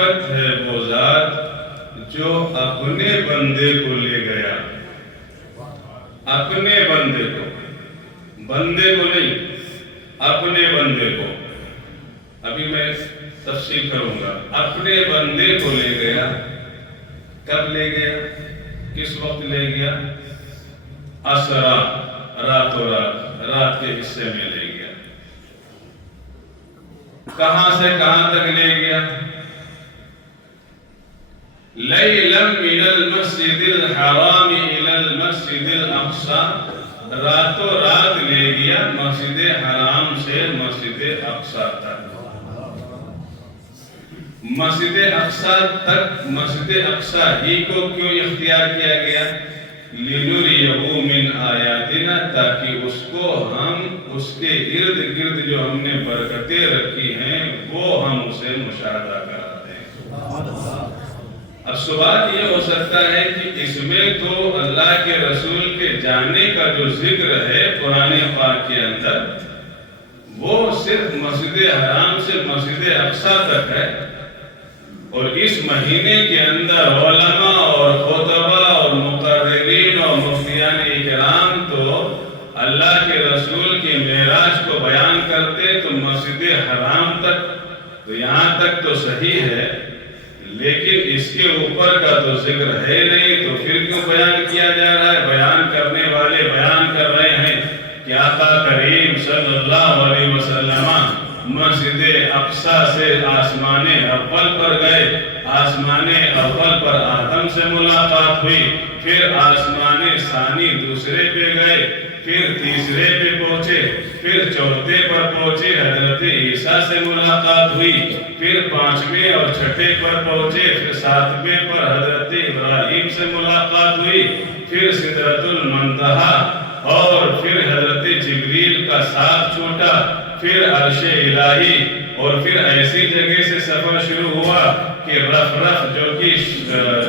برکت ہے وہ ذات جو اپنے بندے کو لے گیا، اپنے بندے کو نہیں، اپنے بندے کو۔ ابھی میں تفصیل کروں گا۔ اپنے بندے کو لے گیا، کب لے گیا؟ کس وقت لے گیا؟ اسرا، راتوں رات کے حصے میں لے گیا۔ کہاں سے کہاں تک لے گیا؟ لیلا من المسجد الحرام الى المسجد الاقصى، راتوں رات لے گیا مسجد حرام سے مسجد اقصی تک۔ مسجد اقصی تک، مسجد اقصی ہی کو کیوں اختیار کیا گیا؟ لِنُرِيَهُ مِنْ آیاتنا، تاکہ اس کو ہم اس کے ارد گرد جو ہم نے برکتیں رکھی ہیں وہ ہم اسے مشاہدہ کراتے ہیں۔ اب سوال یہ ہو سکتا ہے کہ اس میں تو اللہ کے رسول کے جانے کا جو ذکر ہے قرآن پاک کے اندر، وہ صرف مسجد حرام سے مسجد اقصی تک ہے، اور اس مہینے کے اندر علماء اور خطباء اور مقررین اور مفتیان اکرام تو اللہ کے رسول کی معراج کو بیان کرتے تو مسجد حرام تک، تو یہاں تک تو صحیح ہے، لیکن اس کے اوپر کا تو ذکر ہے نہیں، تو پھر کیوں بیان کیا جا رہا ہے؟ بیان کرنے والے بیان کر رہے ہیں کہ آقا کریم صلی اللہ علیہ وسلم مسجد اقصی سے آسمان اول پر گئے، آسمان اول پر آدم سے ملاقات ہوئی، پھر آسمان ثانی دوسرے پہ گئے، پھر تیسرے پہ پہنچے، پھر چوتھے پر پہنچے حضرت عیسیٰ سے ملاقات ہوئی، پھر پانچویں اور چھٹے پر پہنچے، پھر ساتویں پر حضرت ابراہیم سے ملاقات ہوئی، پھر سدرۃ المنتہا، اور پھر حضرت جبریل کا ساتھ چھوٹا، پھر عرش الہی، اور پھر ایسی جگہ سے سفر شروع ہوا کہ رف جو کہ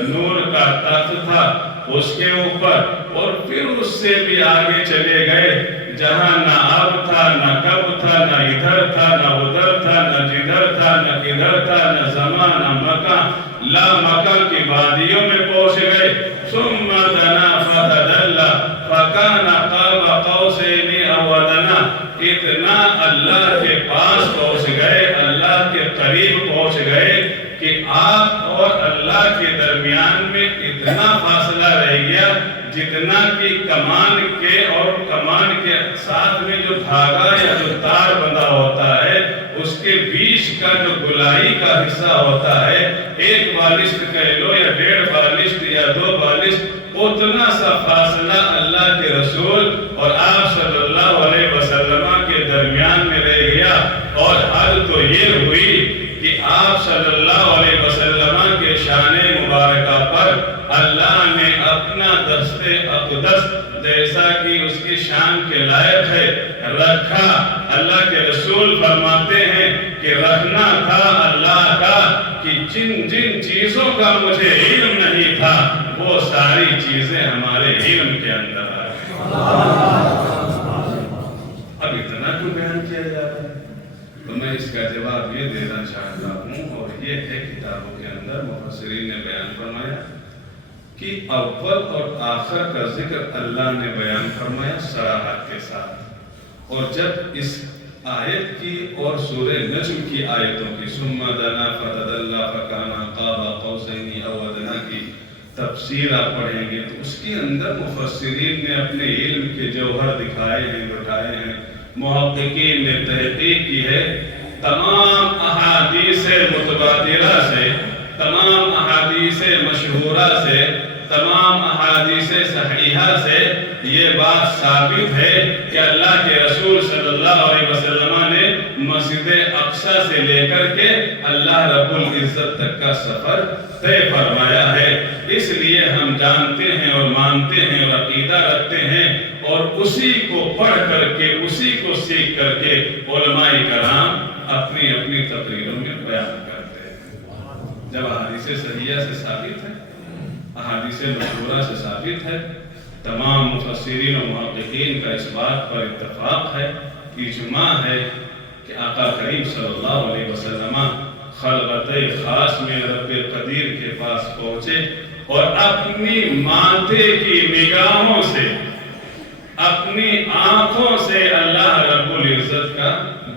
نور کا تخت تھا اس کے اوپر، اور پھر اس سے بھی آگے چلے گئے جہاں نہ اب تھا، نہ کب تھا، نہ ادھر تھا، نہ ادھر تھا، نہ جدھر تھا، نہ کدھر تھا، نہ زمان، نہ مکان، لا مکان کی وادیوں میں پہنچ گئے۔ ثم دنا فتدلی فکان قاب قوسین او ادنی، اتنا اللہ کے پاس پہنچ گئے، اللہ کے قریب پہنچ گئے کہ آپ اور اللہ کے درمیان میں اتنا فاصلہ رہ گیا جتنا کہ کمان کے اور کمان کے ساتھ میں جو دھاگا یا جو تار بندھا ہوتا ہے اس کے بیچ کا جو گلائی کا حصہ ہوتا ہے، ایک بالشت کہہ لو یا 1.5 بالشت یا 2 بالشت، اتنا سا فاصلہ اللہ کے رسول اور آپ صلی اللہ علیہ وسلم کے درمیان میں رہ گیا۔ اور حد تو یہ ہوئی کہ آپ صلی اللہ علیہ وسلم کے شان مبارکہ پر اللہ نے اپنا دست اقدس جیسا کہ اس کی شان کے لائق ہے رکھا۔ اللہ کے رسول فرماتے ہیں کہ رکھنا تھا اللہ کا کہ جن جن چیزوں کا مجھے علم نہیں تھا وہ ساری چیزیں ہمارے علم کے اندر آ گئی۔ اب اتنا کیوں بیان کیا جا رہا ہے؟ تو میں اس کا جواب یہ دینا چاہتا ہوں، اور یہ ہے کتابوں کے اندر مفسرین نے بیان فرمایا کہ اول اور آخر کا ذکر اللہ نے بیان فرمایا صراحت کے ساتھ، اور جب اس آیت کی اور سورہ نجم کی آیتوں کی ثم دنا فتدلی فکان قاب قوسین او ادنی کی تفسیر آپ پڑھیں گے تو اس کے اندر مفسرین نے اپنے علم کے جوہر دکھائے ہیں، بتائے ہیں، محققین نے تحقیق کی ہے، تمام احادیث متبادرہ سے، تمام احادیث مشہورہ سے، تمام احادیث صحیحہ سے یہ بات ثابت ہے کہ اللہ کے رسول صلی اللہ علیہ وسلم نے مسجد اقصی سے لے کر کے اللہ رب العزت تک کا سفر طے فرمایا ہے۔ اس لیے ہم جانتے ہیں اور مانتے ہیں اور عقیدہ رکھتے ہیں، اور اسی کو پڑھ کر کے، اسی کو سیکھ کر کے علماء کرام اپنی اپنی تقریروں میں بیان کرتے ہیں۔ جب احادیث صحیحہ سے ثابت ہے، احادیث مشہورہ سے ثابت ہے، تمام مفسرین و محققین کا اس بات پر اتفاق ہے، اجماع ہے کہ آقا کریم صلی اللہ علیہ وسلم خلقت خاص میں رب قدیر کے پاس پہنچے اور اپنی ماتھے کی نگاہوں سے، اپنی آنکھوں سے اللہ رب العزت کا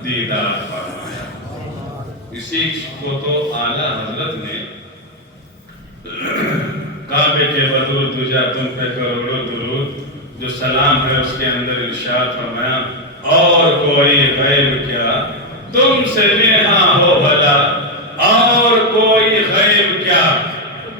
دیدار فرمایا۔ اسی کو تو اعلیٰ حضرت نے کعبے کے بدر تجھا تم پہ کروڑوں درود جو سلام ہے اس کے اندر ارشاد فرمایا، اور کوئی غیب کیا تم سے نیہا ہو بھلا، اور کوئی غیب کیا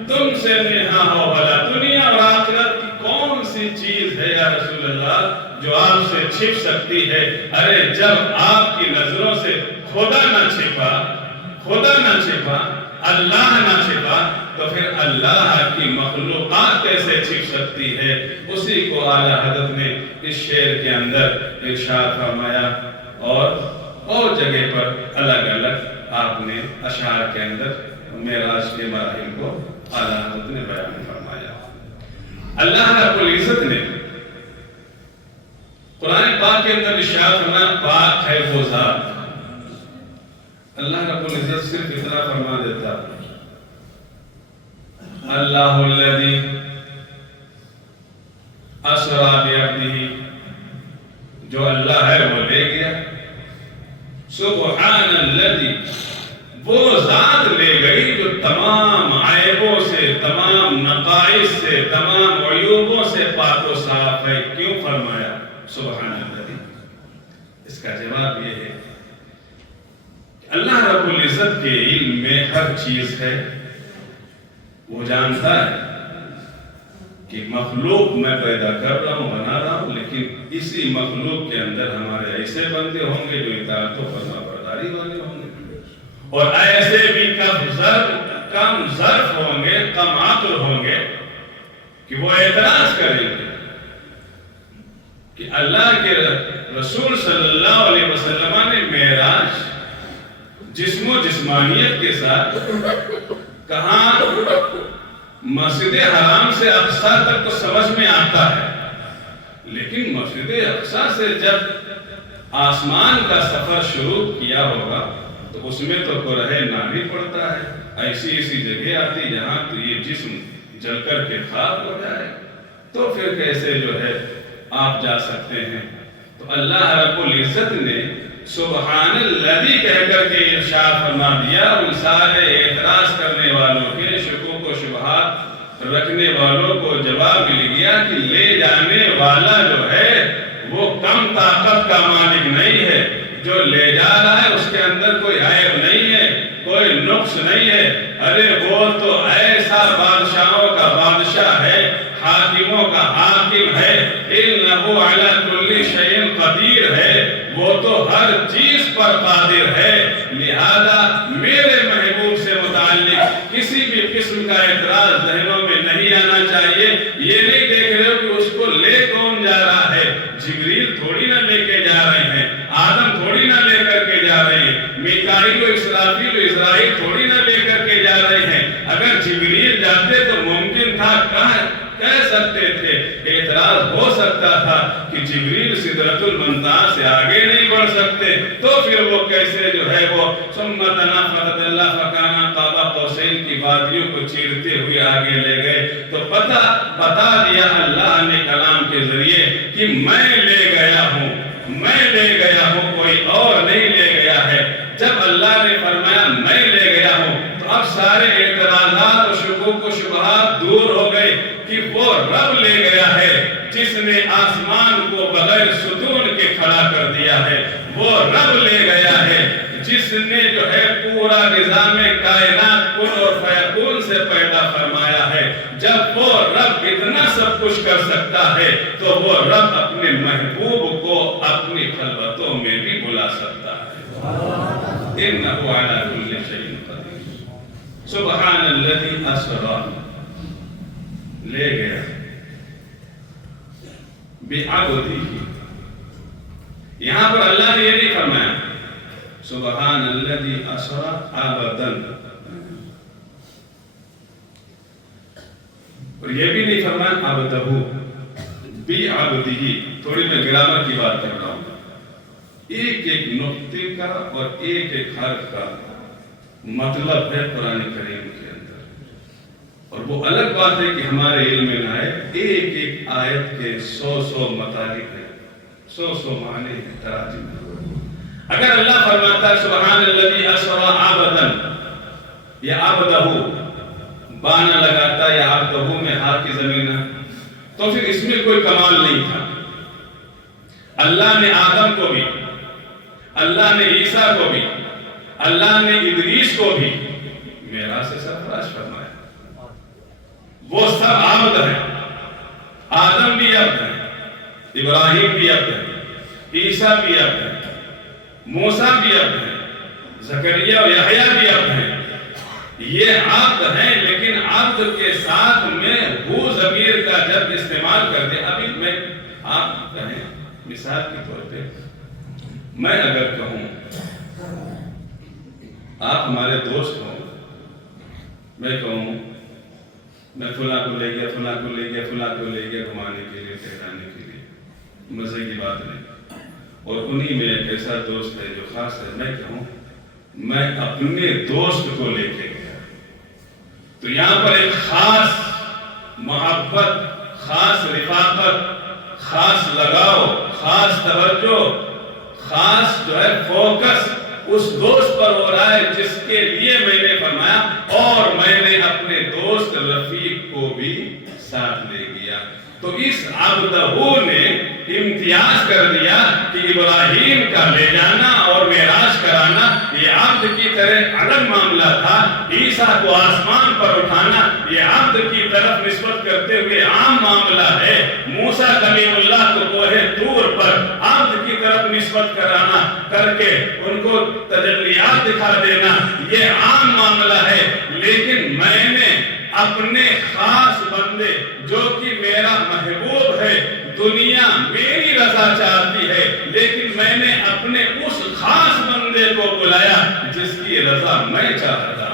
تم سے نیہا ہو بھلا۔ دنیا اور آخرت کی کون سی چیز ہے یا رسول اللہ جو آپ سے چھپ سکتی ہے؟ ارے جب آپ کی نظروں سے خدا نہ چھپا، خدا نہ چھپا، اللہ نہ چھپا، تو پھر اللہ کی مخلوقات کیسے چھپ سکتی ہے؟ اسی کو اعلیٰ حضرت نے اس شعر کے اندر ارشاد فرمایا، اور جگہ پر الگ الگ آپ نے اشعار کے اندر معراج کے مراحل کو اعلیٰ حضرت نے بیان فرمایا۔ اللہ رب العزت نے قرآن پاک کے اندر ارشاد فرمایا، پاک ہے وہ ذات۔ اللہ رب العزت صرف اتنا فرما دیتا، اللہ الذی اسریٰ بعبدہ، جو اللہ ہے وہ لے گیا، سبحان الذی، وہ ذات لے گئی جو تمام عیبوں سے، تمام نقائص سے، تمام عیوبوں سے پاک و صاف ہے۔ کیوں فرمایا سبحان الذی؟ اس کا جواب یہ ہے کہ اللہ رب العزت کے علم میں ہر چیز ہے، وہ جانتا ہے کہ مخلوق میں پیدا کر رہا ہوں، بنا رہا ہوں، لیکن اسی مخلوق کے اندر ہمارے ایسے بندے ہوں گے جو اطاعت و فرما برداری والے ہوں گے، اور ایسے بھی کم ظرف ہوں گے، کم عقل ہوں گے کہ وہ اعتراض کریں گے کہ اللہ کے رسول صلی اللہ علیہ وسلم نے معراج جسم و جسمانیت کے ساتھ کہاں مسجد حرام سے اقصی تک تو سمجھ میں آتا ہے، لیکن مسجد اقصی سے جب آسمان کا سفر شروع کیا ہوگا تو اس میں تو کوہ ناری پڑتا ہے، ایسی جگہ آتی جہاں تو یہ جسم جل کر کے خاک ہو جائے، تو پھر کیسے جو ہے آپ جا سکتے ہیں؟ تو اللہ رب العزت نے سبحان الذی کہہ کر کے ارشاد فرما دیا، ان سارے اعتراض کرنے والوں کے، شکوک و شبہات رکھنے والوں کو جواب مل گیا کہ لے جانے والا جو ہے وہ کم طاقت کا مالک نہیں ہے، جو لے جا رہا ہے اس کے اندر کوئی عیب نہیں ہے، کوئی نقص نہیں ہے، ارے وہ تو ایسا بادشاہوں کا بادشاہ ہے، حاکموں کا حاکم ہے، انہ علی کل شیء قدیر ہے، وہ تو ہر چیز پر قادر ہے۔ لہذا میرے محبوب سے متعلق کسی بھی قسم کا اعتراض ذہنوں میں نہیں آنا چاہیے۔ یہ نہیں دیکھ رہے ہو کہ اس کو لے کون جا رہا ہے، جبریل تھوڑی نہ لے کے جا رہے ہیں، آدم تھوڑی نہ لے کر کے جا رہے ہیں، میکائیل و اسرافیل و اسرائیل تھوڑی نہ لے کر کے جا رہے ہیں۔ اگر جبریل جاتے تو ممکن تھا کہہ سکتے تھے، اعتراض ہو سکتا تھا کہ جبریل سدرۃ المنتہا سے آگے نہیں بڑھ سکتے، تو پھر وہ کیسے جو ہے وہ ثم دنا فتدلی فکان قاب قوسین کی وادیوں کو چیرتے ہوئے آگے لے گئے؟ تو بتا دیا اللہ نے کلام کے ذریعے کہ میں لے گیا ہوں، میں لے گیا ہوں، کوئی اور نہیں لے گیا ہے۔ جب اللہ نے فرمایا میں لے گیا ہوں تو اب سارے اعتراضات و شکوک و شبہات دور ہو گئے کہ وہ رب لے گیا ہے جس نے آسمان کو بغیر ستون کے کھڑا کر دیا ہے، وہ رب لے گیا ہے جس نے جو ہے پورا نظام کائنات کن اور فیکون سے پیدا فرمایا ہے۔ جب وہ رب اتنا سب کچھ کر سکتا ہے تو وہ رب اپنے محبوب کو اپنی خلوتوں میں بھی بلا سکتا ہے۔ انہ علی کل شیء قدیر۔ سبحان الذی اسریٰ، لے گیا، بعبدہ، یہاں پر اللہ نے یہ نہیں فرمایا سبحان الذی اسریٰ عبداً، اور یہ بھی نہیں فرمایا عبدہ، بعبدہ۔ تھوڑی میں گرامر کی بات کر رہا ہوں، ایک ایک نقطے کا اور ایک ایک حرف کا مطلب ہے قرآن کریم کے اندر. اور وہ الگ بات ہے کہ ہمارے علم میں نہ ہے ایک ایک آیت کے 100 مطالب ہیں, 100 معنی ہیں, تراجم ہیں. اگر اللہ فرماتا ہے سبحان الذی اسرا عبدا یا عبدہ, بانا لگاتا یا عبدہ میں ہاتھ کی زمین ہے, تو پھر اس میں کوئی کمال نہیں تھا. اللہ نے آدم کو بھی, اللہ نے عیسیٰ کو بھی, اللہ نے ادریس کو بھی معراج سے سرفراز فرمایا. وہ سب عبد ہیں. آدم بھی عبد ہیں, ابراہیم بھی عبد ہیں, عیسیٰ بھی عبد ہیں, موسیٰ بھی عبد ہیں, زکریا اور یحییٰ بھی عبد ہیں. یہ عبد ہیں, لیکن عبد کے ساتھ میں ہو ضمیر کا جب استعمال کرتے. ابھی میں آپ کہیں مثال کے طور پہ میں اگر کہوں آپ ہمارے دوست ہوں, میں کہوں میں فلاں کو لے گیا, فلاں کو لے گیا, فلاں کو لے گیا گھمانے کے لیے, ٹہرانے کے لیے, مزے کی بات نہیں. اور انہی میں ایک ایسا دوست ہے جو خاص ہے. میں کہوں میں اپنے دوست کو لے کے گیا, تو یہاں پر ایک خاص محبت, خاص رفاقت, خاص لگاؤ, خاص توجہ, خاص جو ہے فوکس اس دوست پر ہو رہا ہے جس کے لیے میں نے فرمایا. اور میں نے اپنے دوست رفیق کو بھی ساتھ لے گیا. تو اس عبدہ نے امتیاز کر دیا کہ ابراہیم کا لے جانا اور معراج کرانا یہ عبد کی طرح الگ معاملہ تھا. عیسیٰ کو آسمان پر اٹھانا یہ عبد کی طرف نسبت کرتے ہوئے عام معاملہ ہے. موسیٰ کلیم اللہ کو کوہ طور پر عبد کی طرف نسبت کرانا کر کے ان کو تجلیات دکھا دینا یہ عام معاملہ ہے. لیکن میں نے اپنے خاص بندے جو کہ میرا محبوب ہے, دنیا میری رضا چاہتی ہے, لیکن میں نے اپنے اس خاص بندے کو بلایا جس کی رضا میں چاہتا ہوں.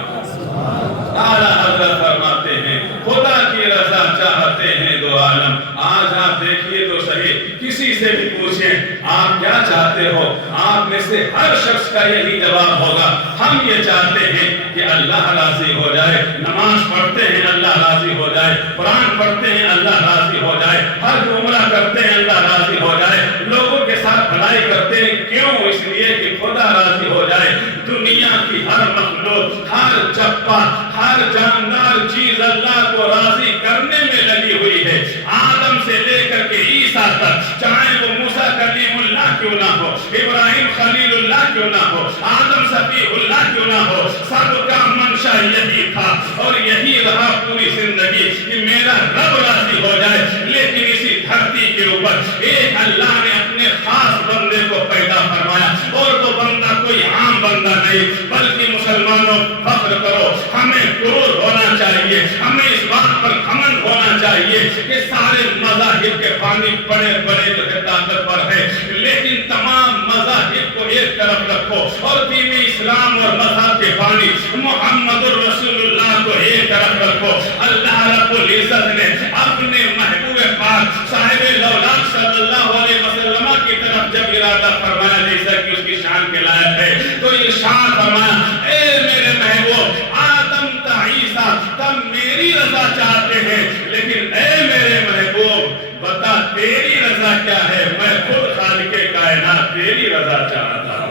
اعلیٰ حضرت فرماتے ہیں خدا کی رضا چاہتے ہیں دو عالم. آج آپ دیکھیے تو صحیح, کسی سے بھی پوچھیں آپ کیا چاہتے ہو, آپ میں سے ہر شخص کا یہی جواب ہوگا ہم یہ چاہتے ہیں کہ اللہ راضی ہو جائے. نماز پڑھتے ہیں اللہ راضی ہو جائے, قرآن پڑھتے ہیں اللہ راضی ہو جائے, حج عمرہ کرتے ہیں اللہ راضی ہو جائے, لوگوں کے ساتھ بھلائی کرتے ہیں. کیوں؟ اس لیے کہ خدا راضی ہو جائے. دنیا کی ہر مخلوق, ہر چپا, ہر جاندار چیز اللہ کو راضی کرنے میں لگی ہوئی ہے. آدم سے لے کر کے عیسیٰ تک, چاہے وہ موسیٰ کلیم اللہ کیوں نہ ہو, ابراہیم خلیل اللہ کیوں نہ ہو, آدم صفی اللہ کیوں نہ ہو, سب کا منشا یہی تھا اور یہی رہا پوری زندگی کہ میرا رب راضی ہو جائے. لیکن اسی دھرتی کے اوپر ایک اللہ نے اپنے خاص بندے کو پیدا فرمایا, اور وہ بندہ کوئی عام بندہ نہیں بلکہ مسلمانوں فخر کرو, ہمیں غرور ہونا چاہیے, ہمیں اس بات پر گھمنڈ ہونا چاہیے کہ سارے مذاہب کے پانی بڑے بڑے جو ہے طاقتور ہے, لیکن تمام مذاہب کو ایک طرف رکھو اور دین اسلام اور مذہب کے پانی محمد الرسول اللہ کو ایک طرف رکھو. اللہ رب العزت نے اپنے محبوب پاک صاحب لولاک صلی اللہ علیہ وسلم کی طرف جب ارادہ فرمایا جیسا کہ اس کی شان کے لائق ہے, تو ارشاد فرمایا اے میرے محبوب, آدم تا عیسیٰ تم میری رضا چاہتے ہیں, لیکن اے میرے محبوب بتا تیری رضا کیا ہے. میں خود خالق کائنات تیری رضا چاہتا ہوں.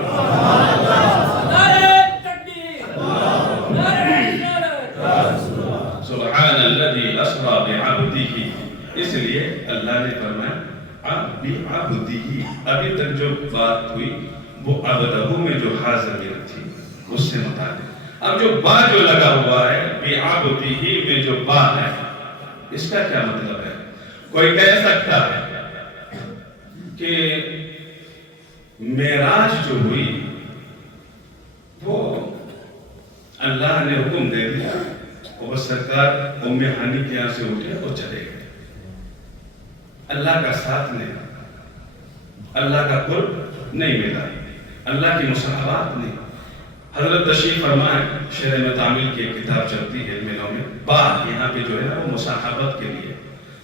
سبحان الذی اسری بعبدہ. اس لیے اللہ نے فرمایا بعبدہ. ابھی تک جو بات ہوئی وہ عبدہ میں جو حاضر تھی اس سے متعلق. اب جو با جو لگا ہوا ہے بعبدہ میں جو با ہے, اس کا کیا مطلب ہے؟ کوئی کہہ سکتا ہے کہ معراج جو ہوئی وہ اللہ نے حکم دے دیا, وہ سرکار ام ہانی کے یہاں سے اٹھے اور چلے گئے. اللہ کا ساتھ نہیں, اللہ کا قرب نہیں ملا, اللہ کی مصاحبت نہیں. حضرت تشریف فرمائے, شرح میں تعمیل کی ایک کتاب چلتی ہے علموں میں, با یہاں پہ جو ہے نا وہ مصاحبت کے لیے.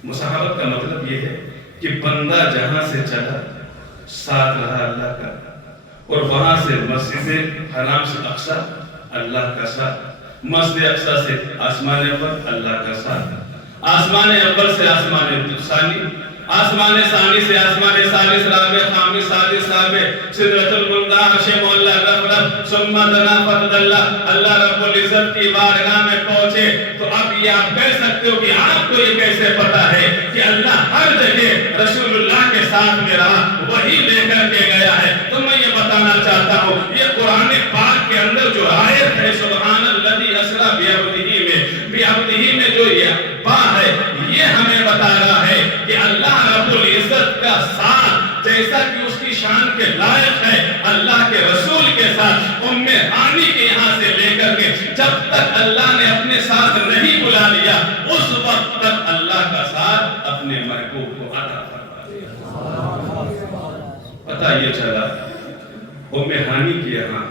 مصاحبت کا مطلب یہ ہے کہ بندہ جہاں سے چلا ساتھ رہا اللہ کا, اور وہاں سے مسجد حرام سے اقصی اللہ کا ساتھ، مسجد اقصی سے آسمان اول اللہ کا ساتھ، آسمان اول سے آسمان ثانی، آسمان ثانی سے آسمان ثالث رابع خامس سادس سابع سدرۃ المنتہی عرش معلی رب ثم دنا فتدلی، اللہ رب العزت کی بارگاہ میں پہنچے۔ تو اب یہ آپ کہہ سکتے ہو کہ آپ کو یہ کیسے پتا ہے کہ اللہ ہر جگہ رسول اللہ کے ساتھ میں رہا، وہی لے کر کے گیا ہے؟ تو میں یہ بتانا چاہتا ہوں، یہ قرآن پاک کے اندر جو آیت ہے سبحان الذی اسری بعبدہ میں جو یہ با ہے، یہ ہمیں بتا رہا ہے کہ اللہ رب العزت کا ساتھ جیسا کہ اس کی شان کے لائق ہے، اللہ کے رسول کے ساتھ ام ہانی کے یہاں سے لے کر کے جب تک اللہ نے اپنے ساتھ نہیں بلا لیا، اس وقت تک اللہ کا ساتھ اپنے محبوب کو عطا فرما دیا۔ پتہ یہ چلا ام ہانی کے یہاں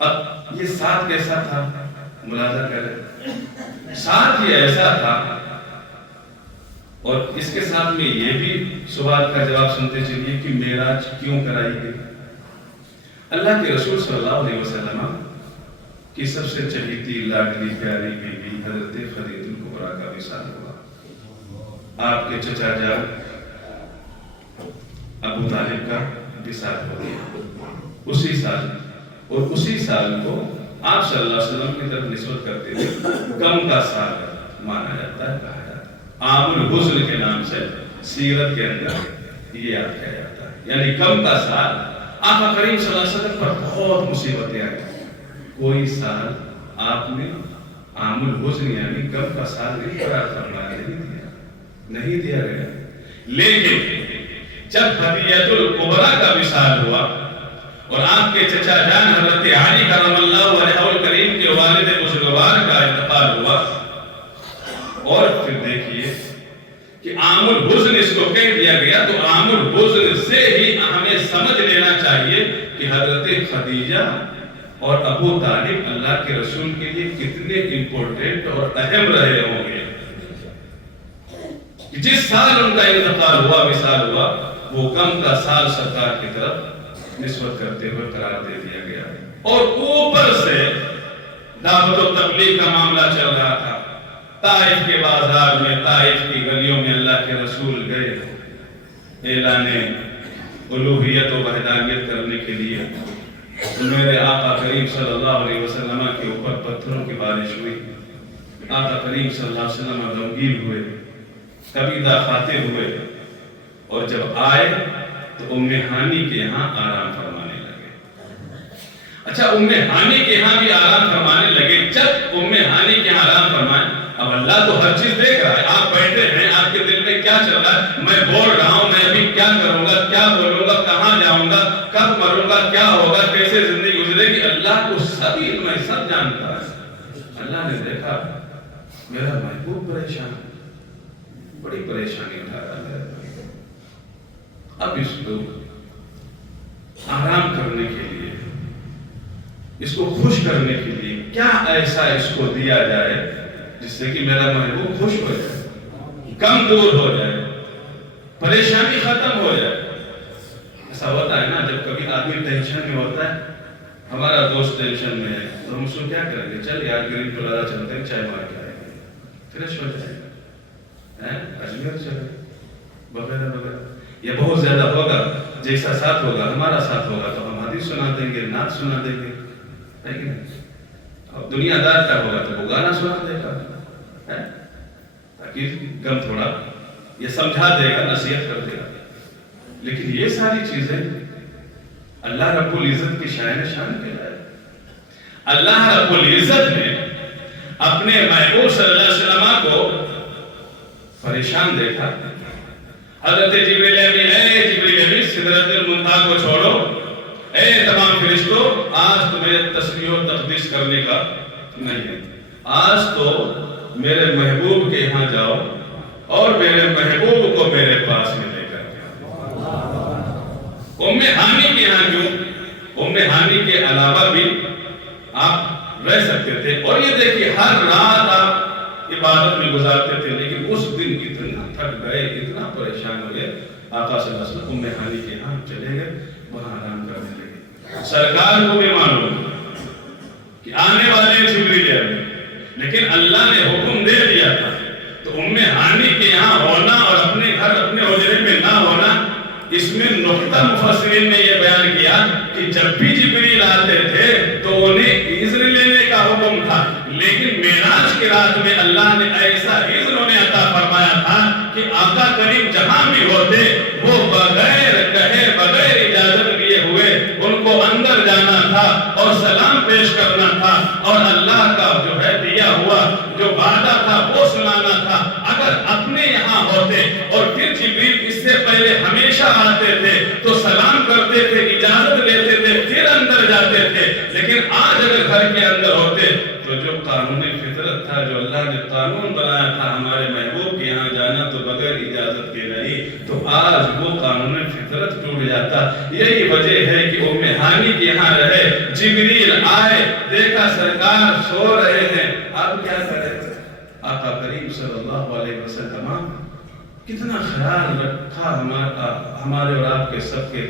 اب یہ ساتھ کیسا تھا، ملاحظہ کریں، ساتھ یہ ایسا تھا، اور اس کے ساتھ میں یہ بھی سوال کا جواب سنتے چلیے کہ معراج کیوں کرائی گئی؟ اللہ کے رسول صلی اللہ علیہ وسلم کی سب سے چہیتی لاڈلی پیاری بیوی حضرت خدیجہ کبریٰ کا وصال ہوا، آپ کے چچا جان ابو طالب کا وصال ہو گیا اسی سال، اور اسی سال کو آپ صلی اللہ علیہ وسلم کی طرف نسبت کرتے تھے غم کا سال مانا جاتا ہے، کہا جاتا ہے، عام الحزن کے نام سے سیرت کے اندر یہ یاد کیا جاتا ہے، یعنی غم کا سال۔ آقا کریم صلی اللہ علیہ وسلم پر بہت مصیبتیں آئی، کوئی سال آپ نے عام الحزن یعنی غم کا سال نہیں قرار فرمایا، نہیں دیا گیا، لیکن جب خدیجہ الکبریٰ کا وصال ہوا اور آپ کے چچا جان حضرت علی کرم اللہ وجہہ الکریم کے والد بزرگوار کا انتقال ہوا، اور پھر دیکھیے کہ عام الحزن اس کو کہہ دیا گیا، تو عام الحزن سے ہی ہمیں سمجھ لینا چاہیے کہ حضرت خدیجہ اور ابو طالب اللہ کے رسول کے لیے کتنے امپورٹنٹ اور اہم رہے ہوں گے۔ جس سال ان کا انتقال ہوا، وصال ہوا، وہ غم کا سال سرکار کی طرف نسبت کرتے ہوئے قرار دے دیا گیا، اور اوپر سے دعوت و تبلیغ کا معاملہ چل رہا تھا۔ طائف کے بازار میں، طائف کی گلیوں میں اللہ کے رسول گئے اعلان الوہیت و وحدانیت کرنے کے لیے۔ میرے آقا کریم صلی اللہ علیہ وسلم کے اوپر پتھروں کی بارش ہوئی، آقا کریم صلی اللہ علیہ وسلم غمگین ہوئے، قبیلہ خاطر ہوئے، اور جب آئے تو ام ہانی کے یہاں آرام فرمانے لگے۔ اچھا، ام ہانی کے یہاں بھی آرام فرمانے لگے۔ جب ام ہانی کے یہاں آرام فرمائے، اب اللہ تو ہر چیز دیکھ رہا ہے، آپ بیٹھے ہیں، آپ کے دل میں کیا چل رہا ہے، میں بول رہا ہوں، میں ابھی کیا کروں گا، کیا بولوں گا، کہاں جاؤں گا، کب مروں گا، کیا ہوگا، کیسے زندگی گزرے گی، اللہ کو سب علم ہے، سب جانتا ہے۔ اللہ نے دیکھا میرا محبوب پریشان، بڑی پریشانی اٹھا رہا ہے، اب اس کو آرام کرنے کے لیے، اس کو خوش کرنے کے لیے کیا ایسا اس کو دیا جائے جس سے کہ میرا محبوب خوش ہو جائے، غم دور ہو جائے، پریشانی ختم ہو جائے۔ ایسا ہوتا ہے نا، جب کبھی آدمی ٹینشن میں ہوتا ہے، ہمارا دوست ٹینشن میں ہے، تو ہم اس کو کیا کریں گے، چل یار گرین پلازا چلتے ہیں، چائے مار کے آئیں گے، فریش ہو جائے گا، اجمیر چلے وغیرہ وغیرہ۔ یہ بہت زیادہ ہوگا، جیسا ساتھ ہوگا ہمارا ساتھ ہوگا تو ہم حدیث سنا دیں گے، نعت سنا دیں گے، ہے کہ نہیں؟ اب دنیا دار کا ہوگا تو وہ گانا سنا دے گا، تاکہ غم تھوڑا یہ سمجھا دے گا، نصیحت کر دے گا۔ لیکن یہ ساری چیزیں اللہ رب العزت کی شان کے لائے۔ اللہ رب العزت نے اپنے محبوب صلی اللہ علیہ وسلم کو پریشان دیکھا، حضرت جبریل امین، اے جبریل امین سدرۃ المنتہی کو چھوڑو، اے تمام فرشتوں، آج تمہیں تسبیح و تقدیس کرنے کا نہیں ہے، آج تو میرے محبوب کے یہاں جاؤ اور میرے محبوب کو میرے پاس میں لے کر ام ہانی کے یہاں کیوں؟ ام ہانی کے علاوہ بھی آپ رہ سکتے تھے، اور یہ دیکھیے ہر رات آپ عبادت میں گزارتے تھے، لیکن اس دن اتنا تھک گئے، اتنا پریشان ہو گئے، آقا صلی اللہ علیہ وسلم ام ہانی کے یہاں چلے گئے، وہاں آرام کرنے لگے۔ سرکار کو بھی معلوم کہ آنے والے جبریل امین، لیکن اللہ نے حکم دے دیا تھا۔ تو ام ہانی کے یہاں ہونا اور اپنے گھر اپنے حجرے میں نہ ہونا، اس میں نقطہ مفسرین نے یہ بیان کیا کہ جب بھی جبریل آتے تھے تو انہیں اذن لینے کا حکم تھا، لیکن معراج کی رات میں اللہ نے ایسا اذن انہیں عطا فرمایا تھا کہ آقا کریم جہاں بھی ہوتے وہ بغیر کہے بغیر اجازت لیے ہوئے ان کو اندر جانا تھا اور سلام پیش کرنا تھا، اور اللہ کا جو ہے دیا ہوا جو وعدہ تھا وہ سنانا تھا۔ اگر اپنے یہاں ہوتے اور پھر جبریل اس سے پہلے ہمیشہ آتے تھے تو سلام کرتے تھے، اجازت لیتے تھے، پھر اندر جاتے تھے، لیکن آج اگر گھر کے اندر ہوتے تو جو قانونی فطرت تھا، جو اللہ نے قانون بنایا تھا ہمارے محبوب کے یہاں جانا تو بغیر اجازت کے نہیں، تو آج وہ قانونی فطرت ٹوٹ جاتا۔ یہی وجہ ہے کہ ام ہانی کے یہاں رہے، جبریل آئے، دیکھا سرکار سو رہے ہیں، اب کیا کرے؟ آقا کریم صلی اللہ علیہ وسلم کتنا خیال رکھا ہمارے اور آپ کے سب کے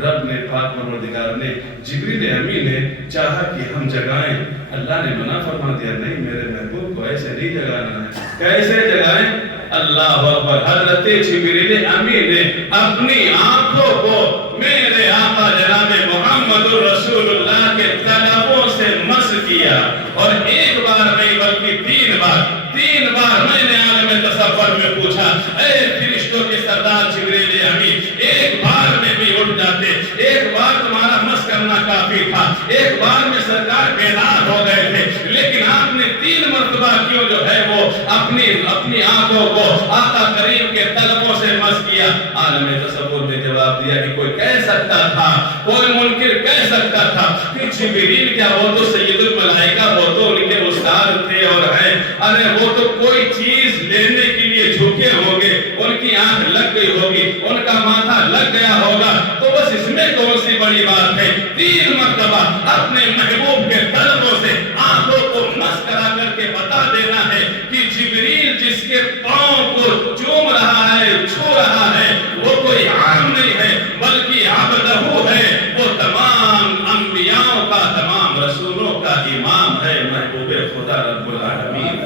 رب نے، پاک پروردگار نے۔ جبریل امین نے چاہا کہ ہم جگائیں، اللہ نے منع فرما دیا، نہیں میرے محبوب کو ایسے نہیں جگانا ہے۔ کیسے جگائیں؟ اللہ اکبر! حضرت جبریل امین نے اپنی آنکھوں کو میرے آقا جناب محمد رسول اللہ کے طلبوں سے مس کیا، اور ایک بار نہیں بلکہ تین بار میں نے عالم تصور میں پوچھا، اے فرشتوں کے سردار جبریل امین، ایک بار میں بھی اٹھ جاتے، ایک بار تمہارا مس کرنا کافی تھا، ایک بار میں سرکار بیدار ہو گئے تھے، لیکن آپ نے تین مرتبہ کیوں جو ہے وہ اپنی آنکھوں کو آقا کریم کے طلبوں سے مس کیا؟ عالم تصور نے جواب دیا کہ کوئی کہہ سکتا تھا، کوئی منکر کہہ سکتا تھا کہ جبریل کیا، وہ تو سید الملائکہ، وہ تو ان کے استاد تھے اور ہیں، ارے وہ تو کوئی چیز لینے کے لیے جھکے ہوں گے، ان کی آنکھ لگ گئی ہوگی، ان کا ماتھا لگ گیا ہوگا، تو بس اس میں کون سی بڑی بات ہے؟ تین مرتبہ اپنے محبوب کے طلبوں سے آنکھوں کو مس کرا کر کے بتا دینا ہے کہ جبریل جس کے پاؤں کو چوم رہا ہے، چھو رہا ہے، وہ کوئی عام نہیں ہے بلکہ عبدہ ہے، وہ تمام انبیاءوں کا، تمام رسولوں کا امام ہے، محبوب خدا رب العالمین۔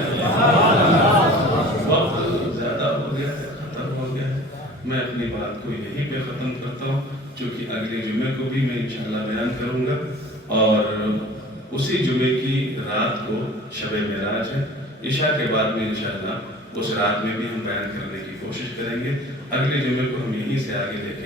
وقت زیادہ ہو گیا، ختم ہو گیا، میں اپنی بات کو یہیں پہ ختم کرتا ہوں، چونکہ اگلے جمعے کو بھی میں انشاءاللہ بیان کروں گا، اور اسی جمعے کی رات کو شب معراج ہے، عشاء کے بعد میں انشاءاللہ اس رات میں بھی ہم بیان کرنے کی کوشش کریں گے۔ اگلے جمعے کو ہم یہیں سے آگے دیکھیں۔